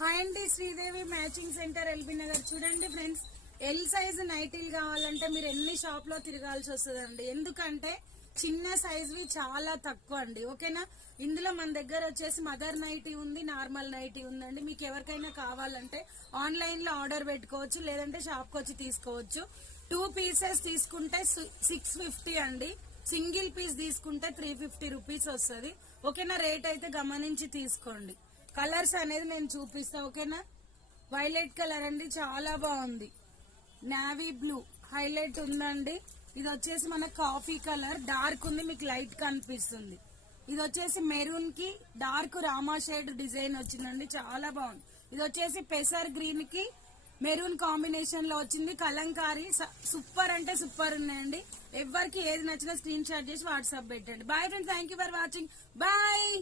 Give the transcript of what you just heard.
Hi అండి, Sridevi matching centre LB Nagar. చూడండి friends, L size నైటీలు కావాలంటే మీరు ఎన్ని షాప్ లో తిరగాల్సి వస్తుందండి. ఎందుకంటే చిన్న సైజ్వి చాలా తక్కువ అండి. ఓకేనా, ఇందులో మన దగ్గర వచ్చేసి మదర్ నైటీ ఉంది, నార్మల్ నైటీ ఉందండి. మీకు ఎవరికైనా కావాలంటే ఆన్లైన్ లో ఆర్డర్ పెట్టుకోవచ్చు, లేదంటే షాప్ కి వచ్చి తీసుకోవచ్చు. 2 పీసెస్ తీసుకుంటే 650 అండి. సింగిల్ పీస్ తీసుకుంటే 350 రూపీస్ వస్తుంది. ఓకేనా, రేట్ అయితే గమనించి తీసుకోండి. కలర్స్ అనేది నేను చూపిస్తా. ఓకేనా, వైలెట్ కలర్ అండి, చాలా బాగుంది. నావీ బ్లూ హైలైట్ ఉందండి. ఇది వచ్చేసి మన కాఫీ కలర్, డార్క్ ఉంది, మీకు లైట్ కనిపిస్తుంది. ఇది వచ్చేసి మెరూన్ కి డార్క్ రామా షేడ్ డిజైన్ వచ్చిందండి, చాలా బాగుంది. ఇది వచ్చేసి పెసర్ గ్రీన్ కి మెరూన్ కాంబినేషన్ లో వచ్చింది. కలంకారీ సూపర్ అంటే సూపర్ ఉన్నాయండి. ఎవరికి ఏది నచ్చినా స్క్రీన్ షాట్ చేసి వాట్సాప్ పెట్టండి. Bye friends, thank you for watching. Bye.